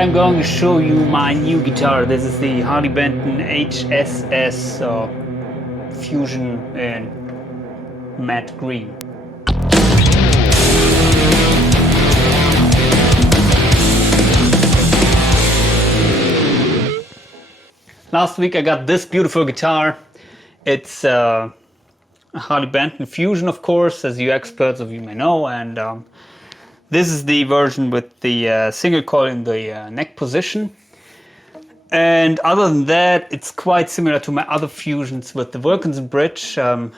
I'm going to show you my new guitar. This is the Harley Benton HSS Fusion in matte green. Last week I got this beautiful guitar. It's a Harley Benton Fusion, of course, as you experts of you may know, and this is the version with the single coil in the neck position. And other than that, it's quite similar to my other Fusions with the Wilkinson bridge. Yeah,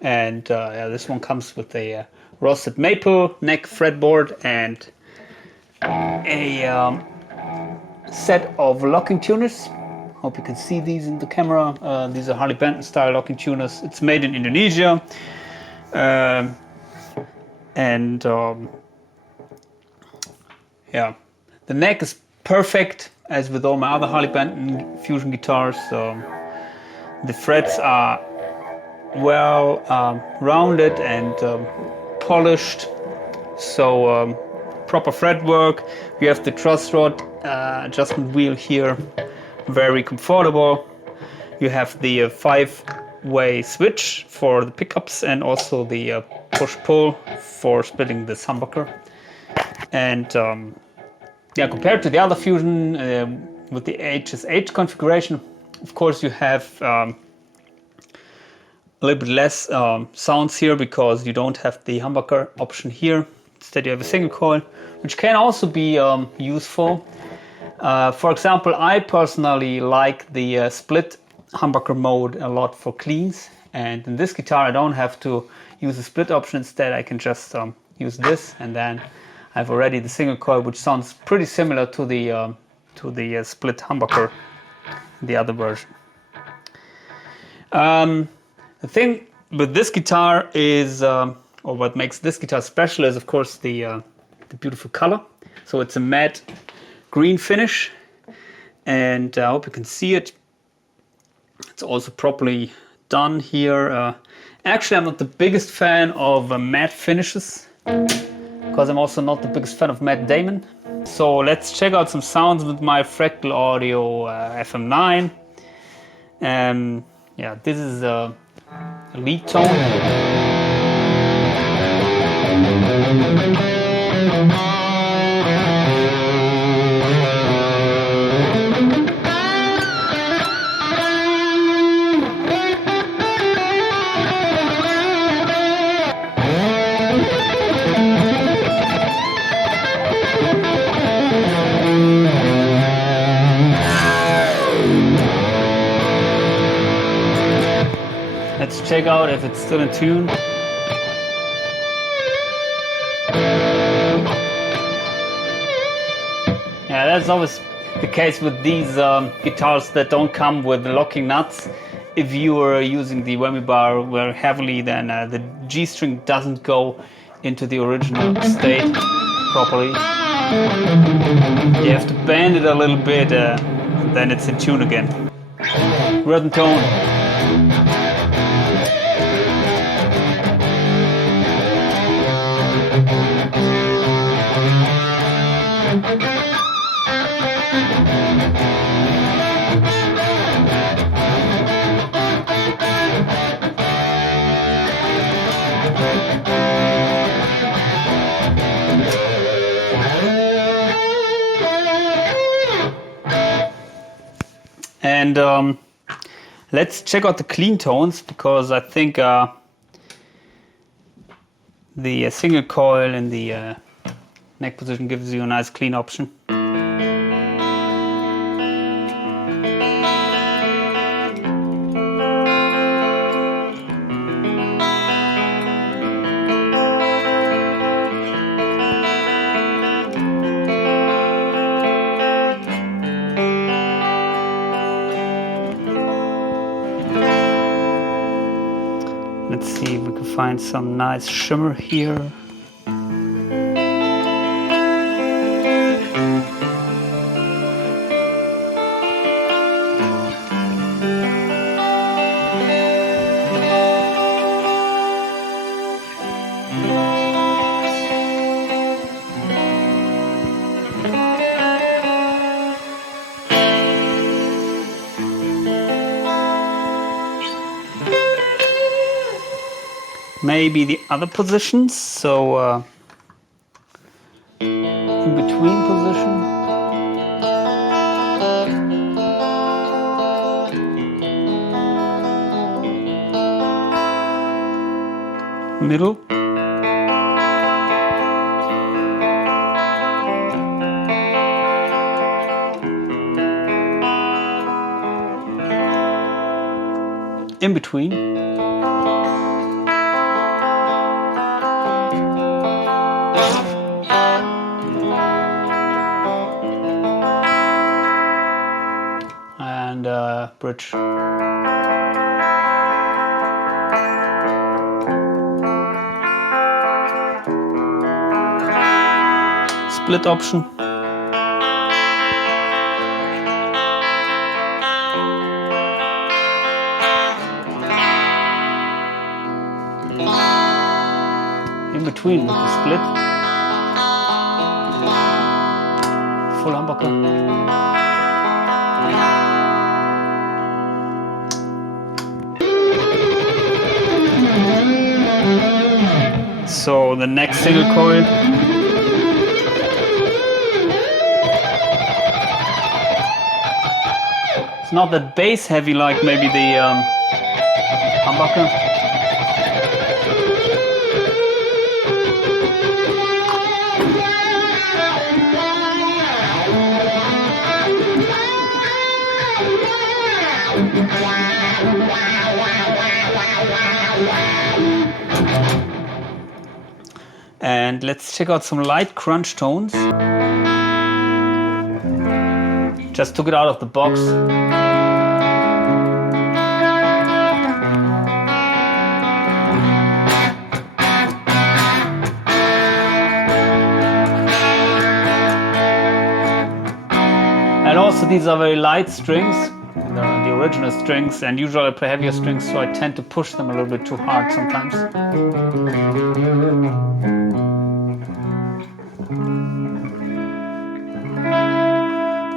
this one comes with a roasted maple neck fretboard and a set of locking tuners. Hope you can see these in the camera. These are Harley Benton style locking tuners. It's made in Indonesia. Yeah, the neck is perfect, as with all my other Harley Benton Fusion guitars. The frets are well rounded and polished, so proper fretwork. We have the truss rod adjustment wheel here, very comfortable. You have the 5-way switch for the pickups and also the push-pull for splitting the humbucker. And yeah, compared to the other Fusion with the HSH configuration, of course you have a little bit less sounds here because you don't have the humbucker option here. Instead you have a single coil, which can also be useful. For example, I personally like the split humbucker mode a lot for cleans, and in this guitar I don't have to use the split option. Instead I can just use this, and then I have already the single coil, which sounds pretty similar to the split humbucker, the other version. The thing with this guitar is, or what makes this guitar special is, of course, the beautiful color. So it's a matte green finish, and I hope you can see it. It's also properly done here. Actually, I'm not the biggest fan of matte finishes, because I'm also not the biggest fan of Matt Damon. So let's check out some sounds with my Fractal Audio FM9. Yeah, this is a lead tone. Let's check out if it's still in tune. Yeah, that's always the case with these guitars that don't come with locking nuts. If you are using the whammy bar very heavily, then the G string doesn't go into the original state properly. You have to bend it a little bit, and then it's in tune again. Rhythm tone. And let's check out the clean tones, because I think the single coil in the neck position gives you a nice clean option. Let's see if we can find some nice shimmer here. maybe the other positions, so in between position. Middle. In between. And bridge. Split option. In between with the split. Full humbucker. So the next single coil. It's not that bass heavy like maybe the humbucker. And let's check out some light crunch tones. Just took it out of the box. And also these are very light strings. They're the original strings, and usually I play heavier strings, so I tend to push them a little bit too hard sometimes.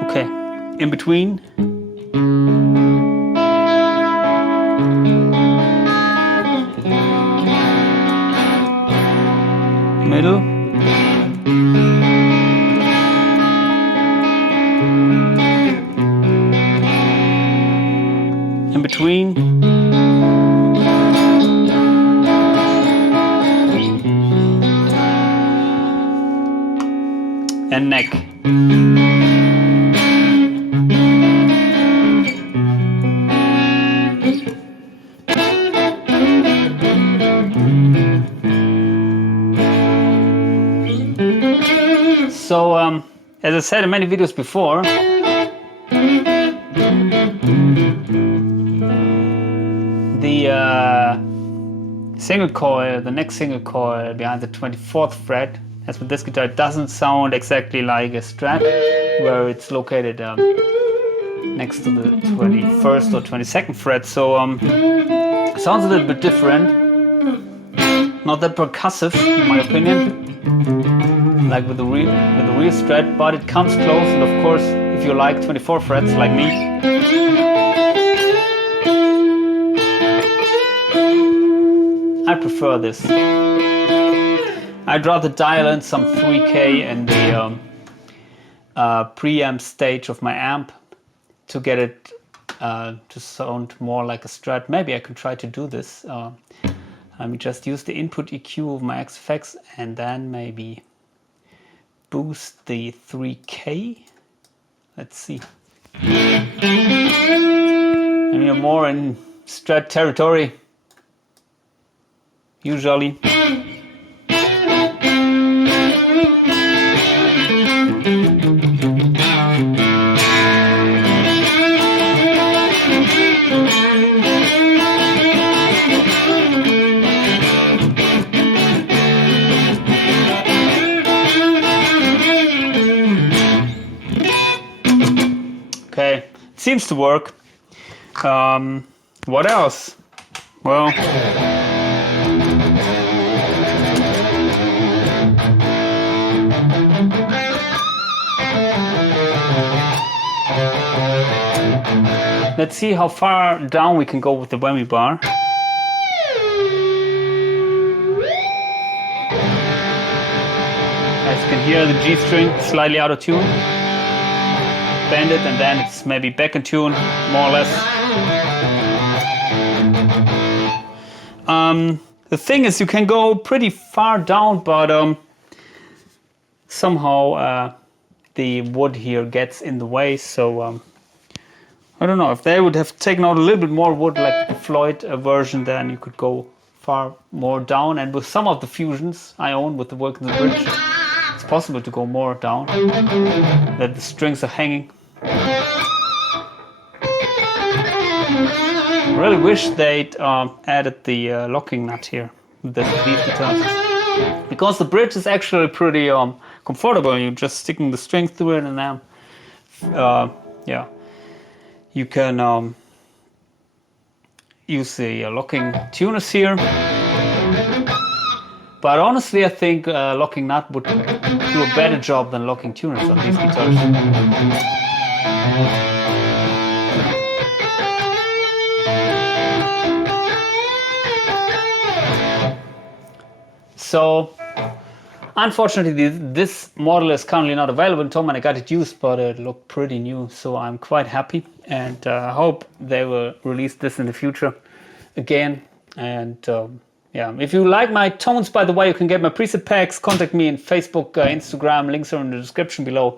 Okay, in between. Middle. In between. And neck. So, as I said in many videos before, the single coil, the next single coil behind the 24th fret, as with this guitar, it doesn't sound exactly like a Strat, where it's located next to the 21st or 22nd fret. So, it sounds a little bit different. Not that percussive, in my opinion, like with the real Strat, but it comes close. And of course, if you like 24 frets like me, I prefer this. I'd rather dial in some 3K in the preamp stage of my amp to get it to sound more like a Strat. Maybe I can try to do this. Let me just use the input EQ of my AxeFx and then maybe boost the 3K. Let's see. And we are more in Strat territory, usually. Okay, it seems to work. What else? Well, let's see how far down we can go with the whammy bar. you can hear the G string slightly out of tune. Bend it and then it's maybe back in tune, more or less. The thing is, you can go pretty far down, but somehow the wood here gets in the way, so I don't know, if they would have taken out a little bit more wood like the Floyd version, then you could go far more down. And with some of the fusions I own with the work in the bridge, it's possible to go more down, that the strings are hanging. I really wish they'd added the locking nut here with these guitars, because the bridge is actually pretty comfortable. You're just sticking the string through it, and then yeah, you can use the locking tuners here. But honestly, I think locking nut would do a better job than locking tuners on these guitars. So, unfortunately, this model is currently not available in Tom, and I got it used, but it looked pretty new, so I'm quite happy, and I hope they will release this in the future again. And yeah, if you like my tones, by the way, you can get my preset packs. Contact me on Facebook, Instagram, links are in the description below.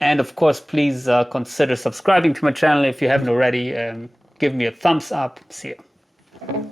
And of course, please consider subscribing to my channel if you haven't already. Give me a thumbs up. See you.